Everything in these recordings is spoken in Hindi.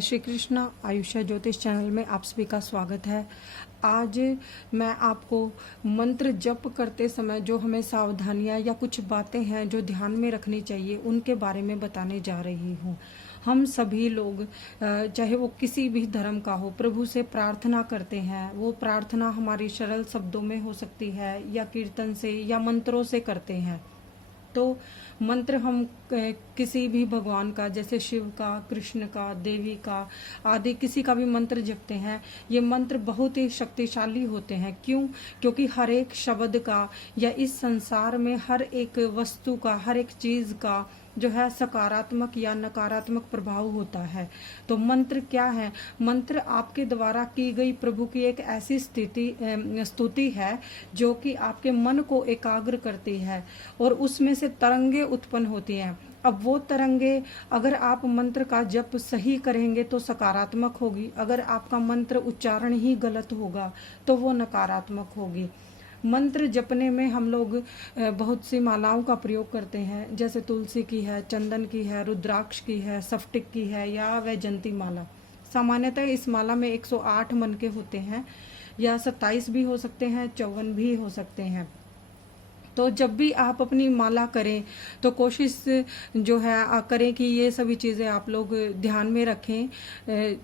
जय श्री कृष्ण। आयुष्या ज्योतिष चैनल में आप सभी का स्वागत है। आज मैं आपको मंत्र जप करते समय जो हमें सावधानियां या कुछ बातें हैं जो ध्यान में रखनी चाहिए उनके बारे में बताने जा रही हूँ। हम सभी लोग चाहे वो किसी भी धर्म का हो, प्रभु से प्रार्थना करते हैं। वो प्रार्थना हमारी सरल शब्दों में हो सकती है या कीर्तन से या मंत्रों से करते हैं। तो मंत्र हम किसी भी भगवान का, जैसे शिव का, कृष्ण का, देवी का आदि किसी का भी मंत्र जपते हैं। ये मंत्र बहुत ही शक्तिशाली होते हैं। क्यों? क्योंकि हर एक शब्द का या इस संसार में हर एक वस्तु का, हर एक चीज का जो है सकारात्मक या नकारात्मक प्रभाव होता है। तो मंत्र क्या है? मंत्र आपके द्वारा की गई प्रभु की एक ऐसी स्तुति है जो कि आपके मन को एकाग्र करती है और उसमें से तरंगे उत्पन्न होती हैं। अब वो तरंगे अगर आप मंत्र का जप सही करेंगे तो सकारात्मक होगी, अगर आपका मंत्र उच्चारण ही गलत होगा तो वो नकारात्मक होगी। मंत्र जपने में हम लोग बहुत सी मालाओं का प्रयोग करते हैं, जैसे तुलसी की है, चंदन की है, रुद्राक्ष की है, स्फटिक की है या वैजंती माला। सामान्यतः इस माला में 108 मन के होते हैं या 27 भी हो सकते हैं, 54 भी हो सकते हैं। तो जब भी आप अपनी माला करें तो कोशिश जो है करें कि ये सभी चीज़ें आप लोग ध्यान में रखें।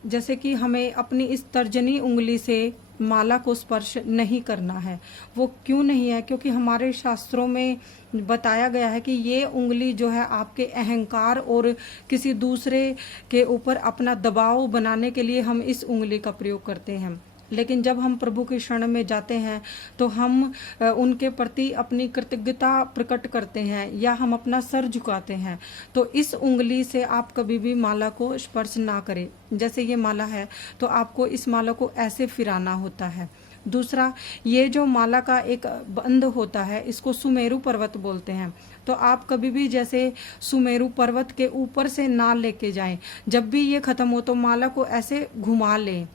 जैसे कि हमें अपनी इस तर्जनी उंगली से माला को स्पर्श नहीं करना है। वो क्यों नहीं है? क्योंकि हमारे शास्त्रों में बताया गया है कि ये उंगली जो है आपके अहंकार और किसी दूसरे के ऊपर अपना दबाव बनाने के लिए हम इस उंगली का प्रयोग करते हैं। लेकिन जब हम प्रभु की शरण में जाते हैं तो हम उनके प्रति अपनी कृतज्ञता प्रकट करते हैं या हम अपना सर झुकाते हैं। तो इस उंगली से आप कभी भी माला को स्पर्श ना करें। जैसे ये माला है तो आपको इस माला को ऐसे फिराना होता है। दूसरा, ये जो माला का एक बंध होता है इसको सुमेरु पर्वत बोलते हैं। तो आप कभी भी जैसे सुमेरु पर्वत के ऊपर से ना लेके जाएं। जब भी ये खत्म हो तो माला को ऐसे घुमा लें।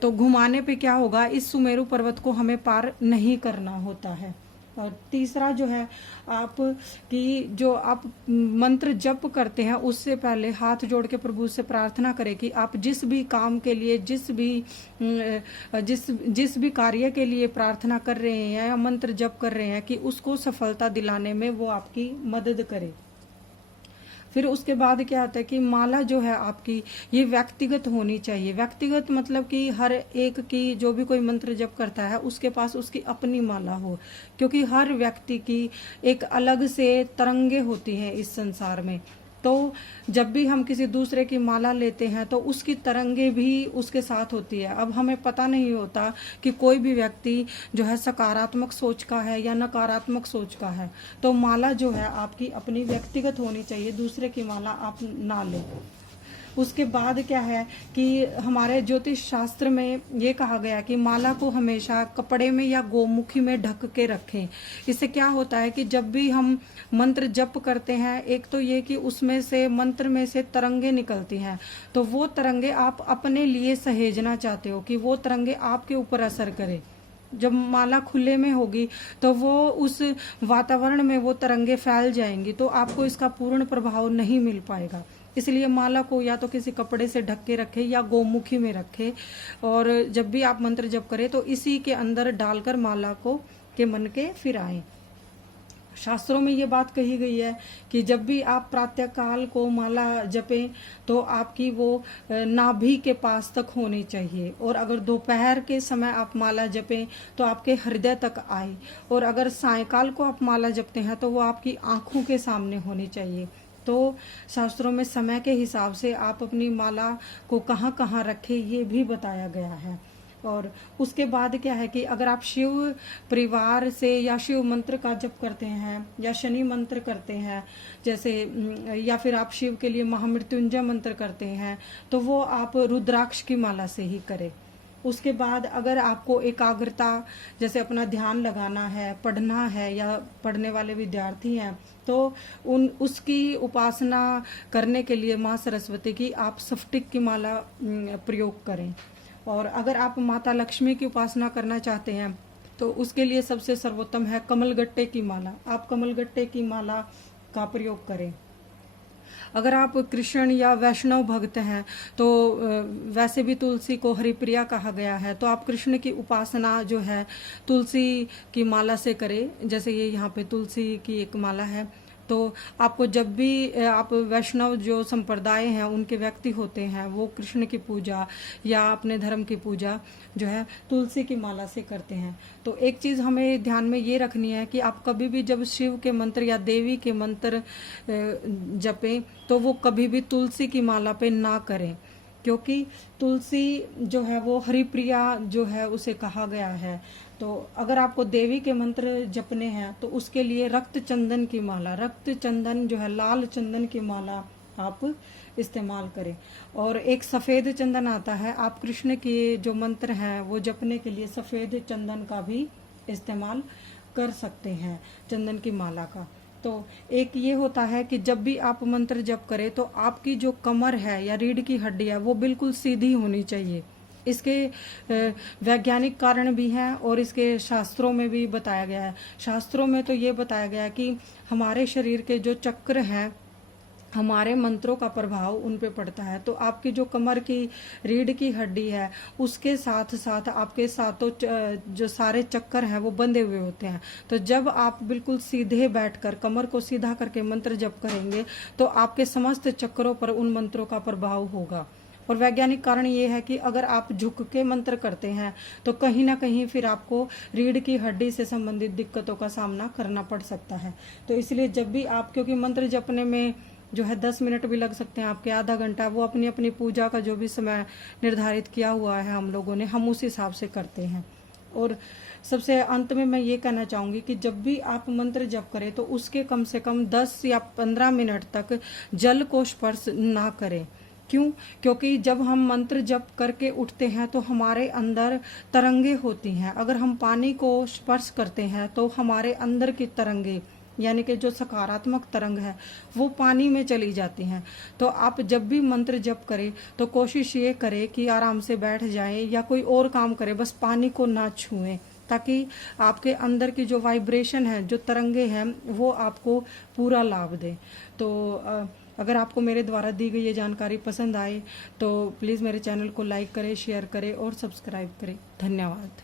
तो घुमाने पे क्या होगा, इस सुमेरु पर्वत को हमें पार नहीं करना होता है। और तीसरा जो है, आप कि जो आप मंत्र जप करते हैं उससे पहले हाथ जोड़ के प्रभु से प्रार्थना करें कि आप जिस भी काम के लिए, जिस भी कार्य के लिए प्रार्थना कर रहे हैं या मंत्र जप कर रहे हैं कि उसको सफलता दिलाने में वो आपकी मदद करे। फिर उसके बाद क्या होता है कि माला जो है आपकी ये व्यक्तिगत होनी चाहिए। व्यक्तिगत मतलब कि हर एक की, जो भी कोई मंत्र जप करता है उसके पास उसकी अपनी माला हो, क्योंकि हर व्यक्ति की एक अलग से तरंगे होती हैं इस संसार में। तो जब भी हम किसी दूसरे की माला लेते हैं तो उसकी तरंगे भी उसके साथ होती है। अब हमें पता नहीं होता कि कोई भी व्यक्ति जो है सकारात्मक सोच का है या नकारात्मक सोच का है। तो माला जो है आपकी अपनी व्यक्तिगत होनी चाहिए, दूसरे की माला आप ना लें। उसके बाद क्या है कि हमारे ज्योतिष शास्त्र में ये कहा गया कि माला को हमेशा कपड़े में या गोमुखी में ढक के रखें। इससे क्या होता है कि जब भी हम मंत्र जप करते हैं, एक तो ये कि उसमें से, मंत्र में से तरंगे निकलती हैं। तो वो तरंगे आप अपने लिए सहेजना चाहते हो कि वो तरंगे आपके ऊपर असर करें। जब माला खुले में होगी तो वो उस वातावरण में वो तरंगे फैल जाएंगी, तो आपको इसका पूर्ण प्रभाव नहीं मिल पाएगा। इसलिए माला को या तो किसी कपड़े से ढक के रखें या गोमुखी में रखें। और जब भी आप मंत्र जप करें तो इसी के अंदर डालकर माला को के मन के फिराएं। शास्त्रों में ये बात कही गई है कि जब भी आप प्रातःकाल को माला जपें तो आपकी वो नाभि के पास तक होनी चाहिए, और अगर दोपहर के समय आप माला जपें तो आपके हृदय तक आए, और अगर सायंकाल को आप माला जपते हैं तो वो आपकी आंखों के सामने होनी चाहिए। तो शास्त्रों में समय के हिसाब से आप अपनी माला को कहाँ कहाँ रखें ये भी बताया गया है। और उसके बाद क्या है कि अगर आप शिव परिवार से या शिव मंत्र का जप करते हैं या शनि मंत्र करते हैं, जैसे या फिर आप शिव के लिए महामृत्युंजय मंत्र करते हैं, तो वो आप रुद्राक्ष की माला से ही करें। उसके बाद अगर आपको एकाग्रता, जैसे अपना ध्यान लगाना है, पढ़ना है या पढ़ने वाले विद्यार्थी हैं, तो उसकी उपासना करने के लिए माँ सरस्वती की आप स्फटिक की माला प्रयोग करें। और अगर आप माता लक्ष्मी की उपासना करना चाहते हैं तो उसके लिए सबसे सर्वोत्तम है कमलगट्टे की माला। आप कमलगट्टे की माला का प्रयोग करें। अगर आप कृष्ण या वैष्णव भक्त हैं तो वैसे भी तुलसी को हरिप्रिया कहा गया है, तो आप कृष्ण की उपासना जो है तुलसी की माला से करें। जैसे ये यहाँ पे तुलसी की एक माला है, तो आपको जब भी आप वैष्णव जो संप्रदाय हैं उनके व्यक्ति होते हैं वो कृष्ण की पूजा या अपने धर्म की पूजा जो है तुलसी की माला से करते हैं। तो एक चीज़ हमें ध्यान में ये रखनी है कि आप कभी भी जब शिव के मंत्र या देवी के मंत्र जपें तो वो कभी भी तुलसी की माला पे ना करें, क्योंकि तुलसी जो है वो हरिप्रिया जो है उसे कहा गया है। तो अगर आपको देवी के मंत्र जपने हैं तो उसके लिए रक्त चंदन की माला, रक्त चंदन जो है लाल चंदन की माला आप इस्तेमाल करें। और एक सफ़ेद चंदन आता है, आप कृष्ण के जो मंत्र हैं वो जपने के लिए सफ़ेद चंदन का भी इस्तेमाल कर सकते हैं, चंदन की माला का। तो एक ये होता है कि जब भी आप मंत्र जप करें तो आपकी जो कमर है या रीढ़ की हड्डी है वो बिल्कुल सीधी होनी चाहिए। इसके वैज्ञानिक कारण भी हैं और इसके शास्त्रों में भी बताया गया है। शास्त्रों में तो ये बताया गया है कि हमारे शरीर के जो चक्र हैं हमारे मंत्रों का प्रभाव उन पे पड़ता है। तो आपकी जो कमर की रीढ़ की हड्डी है उसके साथ साथ आपके सातों जो सारे चक्कर हैं वो बंधे हुए होते हैं। तो जब आप बिल्कुल सीधे बैठकर कमर को सीधा करके मंत्र जप करेंगे तो आपके समस्त चक्रों पर उन मंत्रों का प्रभाव होगा। और वैज्ञानिक कारण ये है कि अगर आप झुक के मंत्र करते हैं तो कहीं ना कहीं फिर आपको रीढ़ की हड्डी से संबंधित दिक्कतों का सामना करना पड़ सकता है। तो इसलिए जब भी आप, क्योंकि मंत्र जपने में जो है 10 मिनट भी लग सकते हैं आपके, आधा घंटा, वो अपनी अपनी पूजा का जो भी समय निर्धारित किया हुआ है हम लोगों ने, हम उस हिसाब से करते हैं। और सबसे अंत में मैं ये कहना चाहूँगी कि जब भी आप मंत्र जप करें तो उसके कम से कम 10 या 15 मिनट तक जल को स्पर्श ना करें। क्यों? क्योंकि जब हम मंत्र जप करके उठते हैं तो हमारे अंदर तरंगे होती हैं। अगर हम पानी को स्पर्श करते हैं तो हमारे अंदर की तरंगे यानी कि जो सकारात्मक तरंग है वो पानी में चली जाती हैं। तो आप जब भी मंत्र जप करें तो कोशिश ये करें कि आराम से बैठ जाएं या कोई और काम करें, बस पानी को ना छुएं, ताकि आपके अंदर की जो वाइब्रेशन है, जो तरंगे हैं, वो आपको पूरा लाभ दें। तो अगर आपको मेरे द्वारा दी गई ये जानकारी पसंद आए तो प्लीज़ मेरे चैनल को लाइक करें, शेयर करें और सब्सक्राइब करें। धन्यवाद।